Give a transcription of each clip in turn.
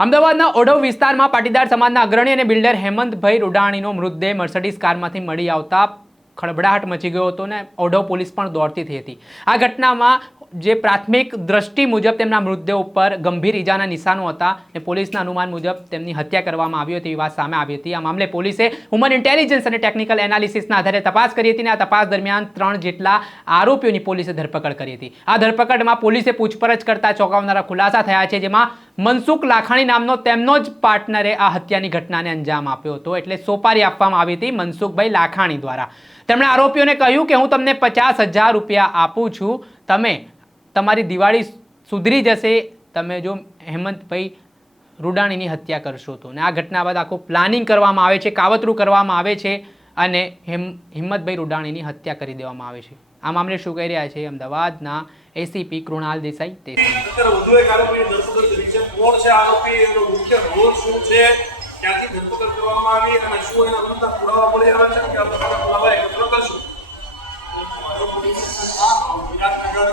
અમદાવાદના ઓઢવ વિસ્તારમાં પાટીદાર સમાજના અગ્રણી અને બિલ્ડર હેમંતભાઈ રૂડાણીનો મૃતદેહ મર્સિડીઝ કારમાંથી મળી આવતા ખળભળાટ મચી ગયો હતો અને ઓઢવ પોલીસ પણ દોડતી થઈ હતી। આ ઘટનામાં જે પ્રાથમિક દ્રષ્ટિ મુજબ તેમના મૃતદેહ ઉપર ગંભીર ઈજાના નિશાનો હતા અને પોલીસના અનુમાન મુજબ તેમની હત્યા કરવામાં આવી હતી વાત સામે આવી હતી। આ મામલે પોલીસે હ્યુમન ઇન્ટેલિજન્સ અને ટેકનિકલ એનાલિસિસના આધારે તપાસ કરી હતી અને આ તપાસ દરમિયાન 3 જેટલા આરોપીઓની પોલીસે ધરપકડ કરી હતી। આ ધરપકડમાં પોલીસે પૂછપરછ કરતા ચોંકાવનારા ખુલાસા થયા છે, જેમાં મનસુખ લાખાણી નામનો તેમનો જ પાર્ટનરે આ હત્યાની ઘટનાને અંજામ આપ્યો હતો। એટલે સોપારી આપવામાં આવી હતી મનસુખભાઈ લાખાણી દ્વારા। તેમણે આરોપીઓને કહ્યું કે હું તમને 50,000 રૂપિયા આપું છું, તમે તમારી દિવાળી સુધરી જશે તમે જો હેમંતભાઈ રૂડાણીની હત્યા કરશો તો। અને આ ઘટના બાદ આખું પ્લાનિંગ કરવામાં આવે છે, કાવતરું કરવામાં આવે છે અને હિંમતભાઈ રૂડાણીની હત્યા કરી દેવામાં આવે છે। આ મામલે શું કહી રહ્યા છે અમદાવાદના એસીપી કૃણાલ દેસાઈ તે વધુ એક આરોપીની ધરપકડ કરી છે। કોણ છે આરોપી, એનો મુખ્ય રોલ શું છે, ક્યાંથી ધરપકડ કરવામાં આવી અને શું એના અનુસાર પુરાવા મળી આવ્યા છે કે આ પ્રકારના પુરાવા એકત્ર કરશું। વિરાટનગર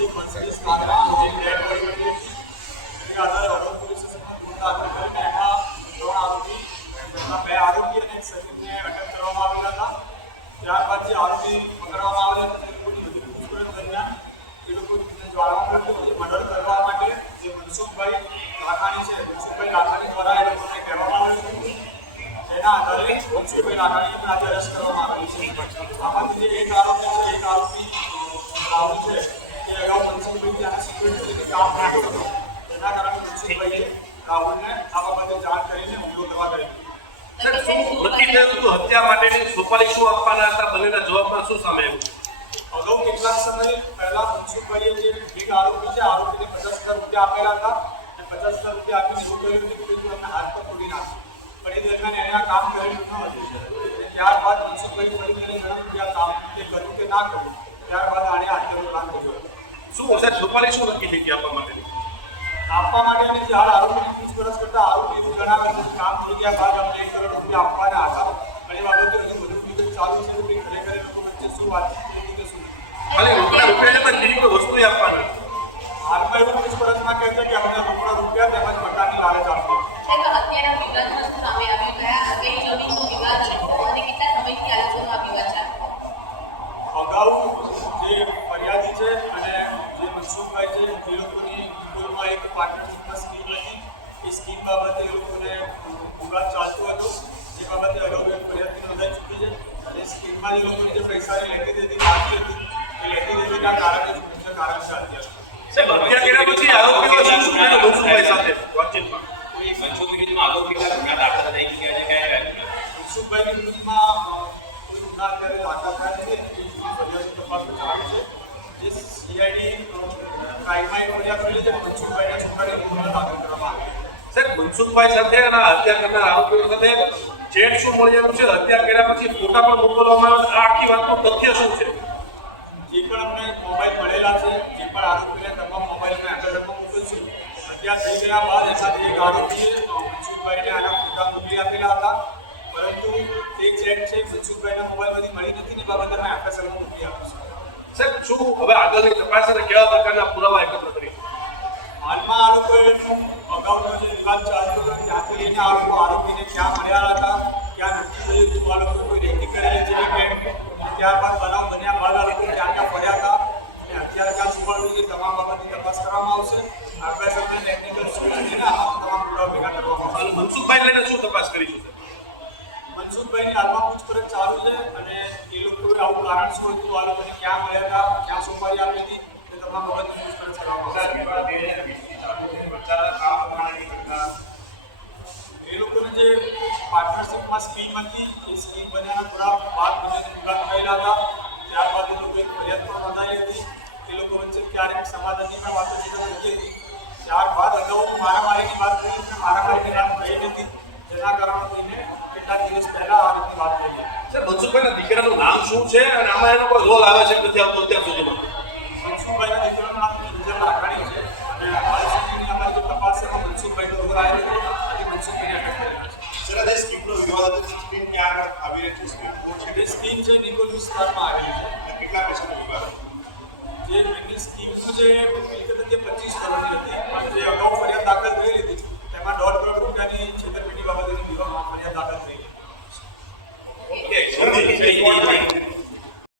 મર્સિડીઝ કારમાં જે ડેડ બોડી મળી હતી આધારે ઓઢવ પોલીસ સ્ટેશનમાં ગુનો દાખલ કરીને એમાં 3 આરોપી, 2 આરોપી અને 1 સચિવને અટક કરવામાં આવેલા હતા। ત્યારબાદ જે આરોપી પકડવામાં આવેલા હતા તે લોકોની વધુ પૂછપરછ દરમિયાન એ લોકો જાણવા મળ્યું કે મર્ડર કરવા માટે જે મનસુખભાઈ લાખાણી છે, મનસુખભાઈ લાખાણી દ્વારા એ લોકોને કહેવામાં આવ્યું હતું, જેના આધારે મનસુખભાઈ લાખાણીને આજે અરેસ્ટ કરવામાં આવેલી છે। આમાંથી જે એક આરોપી છે, એક આરોપી રાહુલ છે, એ અગાઉ મનસુખભાઈ ત્યાં સિક્યુરિટી કામ કરતો હતો, જેના કારણે મનસુખભાઈએ રાહુલને આ બાબતે જાણ કરીને હુમલો કરવા ગયો। હત્યા માટેની સોપારી શું આપવાના હતા, બંનેના જવાબમાં શું સામે આવ્યું? અગાઉ કેટલાક સમય પહેલા મનસુખભાઈએ જે એક આરોપી છે, આરોપીને 50,000 રૂપિયા આપેલા હતા અને 50,000 રૂપિયા આપીને એવું કહ્યું હતું કે તું એમને હાથ પર તોડી નાખ, પણ એ દરમિયાન એને આ કામ કરેલું ન હતું। ત્યારબાદ મનસુખભાઈ ફરી જણાવ્યું કે આ કામ તે કર્યું કે ના કર્યું, ત્યારબાદ આને હત્યાનો પ્લાન કર્યો। શું સાહેબ સોપારી શું નક્કી થઈ ગઈ આપવા માટે? આપવા માટે અને જે હાલ આરોપીની પૂછપરછ કરતા આરોપી એવું જણાવે છે કે કામ થઈ ગયા બાદ અમને 1 કરોડ રૂપિયા આપવાના હતા અને એ બાબતે હજુ વધુ વિગત ચાલુ છે કે ખરેખર એ લોકો વચ્ચે શું વાતચીત થઈ કે શું ખાલી રૂપિયા બીજી કોઈ વસ્તુ આપવાના? હાલમાં એવું પૂછપરછમાં કહે છે કે અમને રોકડા રૂપિયા તેમજ મકાનની લાલચ આપો। અગાઉ જે ફરિયાદી છે અને જે મનસુખભાઈ છે એ લોકોની કુલમાં એક પાર્ટનરશિપમાં સ્કીમ હતી, એ સ્કીમ બાબતે એ લોકોને વિવાદ ચાલતો હતો, જે બાબતે અગાઉ એક ફરિયાદી નોંધાઈ ચૂકી છે અને સ્કીમમાં એ લોકોની જે પૈસાની લેતી દેતી બાકી હતી એ લેતી દેતીના કારણે જ મુખ્ય કારણ છે હત્યા। સાહેબ હત્યા કર્યા પછી આરોપીઓ શું કર્યું મનસુખભાઈ સાથે વાતચીતમાં? મનસુખભાઈમાં આરોપી દાખલ થઈ ગયા છે કયા મનસુખભાઈની વિરુદ્ધમાં કોઈ ગુના અત્યારે દાખલ થયા નથી, ફરિયાદી તપાસ ચાલુ છે। જે સીઆઈડી ક્રાઇમમાં એક ફરિયાદ કરી છે, મનસુખભાઈના છોકરાને ગુનો દાખલ કરવામાં આવ્યો। સાહેબ મનસુખભાઈ સાથે અને હત્યા કરનાર આરોપીઓ સાથે ચેટ શું મળી આવ્યું છે, હત્યા કર્યા પછી ફોટા પણ મોકલવામાં આવે, આ આખી વાતનું તથ્ય શું છે? જે પણ અમને મોબાઈલ મળેલા છે, જે પણ આરોપીને તમામ મોબાઈલમાં એકાઉન્ટમાં મોકલશું। હત્યા થઈ ગયા બાદ એમાંથી એક આરોપીએ મનસુખભાઈને આના ફોટા મોકલી આપેલા હતા, પરંતુ તે ચેટ છે મનસુખભાઈના મોબાઈલમાંથી મળી નથી ને બાબતે અમે એફએસએલમાં મોકલી આપીશું। સાહેબ શું હવે આગળની તપાસ અને કેવા પ્રકારના પુરાવા એકત્ર કરી? હાલમાં આ લોકોએ અગાઉનો જે વિવાદ ચાલતો હતો ત્યાંથી લઈને આ લોકો આરોપીને ક્યાં મળ્યા હતા, ક્યાં નક્કી થયું હતું, આ લોકો કોઈ રેકી કરેલી છે કે ત્યારબાદ બનાવ બન્યા બાદ આ લોકો ક્યાં ક્યાં પડ્યા હતા અને અત્યારે ક્યાં છુપાડ્યું છે, તમામ બાબતની તપાસ કરવામાં આવશે। એફએસએલને ટેકનિકલ સ્કૂલને આ તમામ પુરાવા ભેગા કરવામાં આવશે। મનસુખભાઈ લઈને શું તપાસ કરીશું? મનસુખભાઈની હાલમાં પૂછપરછ ચાલુ છે અને એ લોકોએ આવું કારણ શું હતું, આ લોકોને ક્યાં મળ્યા હતા, ક્યાં સોપારી આપી હતી, એ તમામ બાબતની પૂછપરછ કરવામાં આવશે। એ લોકોને જે પાર્ટનરશિપમાં સ્કીમ હતી એ સ્કીમ બન્યાના થોડા બાદ બંને વિવાદ થયેલા હતા, ત્યારબાદ એ લોકો એક ફરિયાદ પણ નોંધાઈ હતી, એ લોકો વચ્ચે ક્યારેક સમાધાનની પણ વાતો થઈ હતી। ત્યારબાદ અગાઉ મારામારીની વાત થઈ હતી, મારામારીની વાત થઈ નથી, જેના કારણે કેટલાક દિવસ પહેલા આ રીતની વાત થઈ છે। મનસુખભાઈના દીકરાનું નામ શું છે અને આમાં એનો કોઈ રોલ આવે છે નથી આવતો અત્યાર સુધીમાં? મનસુખભાઈના દીકરાનું નામ વિજય લાખાણી છે અને હાલ સુધીની અમારી જે તપાસ છે મનસુખભાઈનો રોલ આવ્યો છે અને મનસુખભાઈને અટક કરેલા છે। સર આ સ્કીમનો વિવાદ હતો, સ્કીમ ક્યાં આવી રહી છે? સ્કીમ છે નિકોલ વિસ્તારમાં આવેલી છે। કેટલા પૈસાનો વિવાદ? જે એમની સ્કીમનું જે મિલકત હતી 25 કરોડની હતી, પણ જે અગાઉ ફરિયાદ દાખલ થઈ હતી તેમાં મુલાકાત લઈ.